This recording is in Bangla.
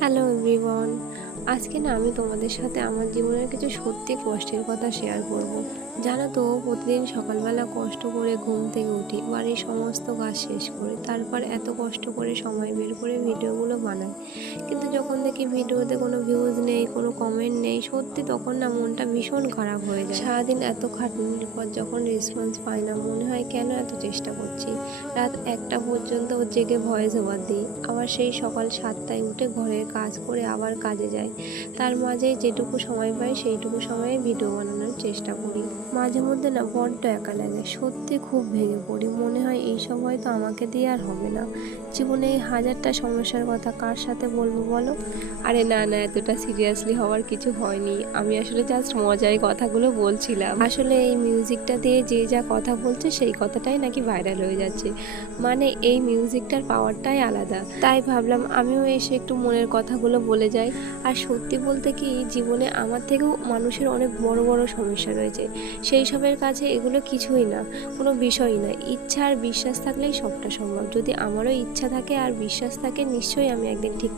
Hello everyone. আজকে না আমি তোমাদের সাথে আমার জীবনের কিছু সত্যি কষ্টের কথা শেয়ার করব। জানো তো, প্রতিদিন সকালবেলা কষ্ট করে ঘুম থেকে উঠি, বাড়ির সমস্ত কাজ শেষ করে তারপর এত কষ্ট করে সময় বের করে ভিডিওগুলো বানাই। কিন্তু যখন দেখি ভিডিওতে কোনো ভিউজ নেই, কোনো কমেন্ট নেই, সত্যি তখন না মনটা ভীষণ খারাপ হয়ে যায়। সারাদিন এত খাটনির পর যখন রেসপন্স পাই না, মনে হয় কেন এত চেষ্টা করছি। রাত 1টা পর্যন্ত জেগে ভয়েস ওভার দিই, আবার সেই সকাল 7টায় উঠে ঘরের কাজ করে আবার কাজে যাই। তার মাঝেই যেটুকু সময় পাই সেইটুকু সময়ে ভিডিও বানানোর চেষ্টা করি। মাঝে মধ্যে না বড্ড একা লাগে, সত্যি খুব ভেঙে পড়ি, মনে হয় এই সব হয়তো আমাকে দিয়ে আর হবে না। জীবনে এই হাজারটা সমস্যার কথা কার সাথে বলবো বলো। আরে না না, এতটা সিরিয়াসলি হওয়ার কিছু হয়নি, আমি আসলে জাস্ট মজায় কথাগুলো বলছিলাম। আসলে এই মিউজিকটা দিয়ে যে যা কথা বলছে সেই কথাটাই নাকি ভাইরাল হয়ে যাচ্ছে, মানে এই মিউজিকটার পাওয়ারটাই আলাদা। তাই ভাবলাম আমিও এসে একটু মনের কথাগুলো বলে যাই। আর সত্যি বলতে কি, জীবনে আমার থেকেও মানুষের অনেক বড় বড় সমস্যা রয়েছে, সেই সবের কাছে এগুলো কিছুই না, কোনো বিষয়ই না। ইচ্ছা আর বিশ্বাস থাকলেই সবটা সম্ভব। যদি আমারও ইচ্ছা থাকে আর বিশ্বাস থাকে, নিশ্চয়ই আমি একদিন ঠিক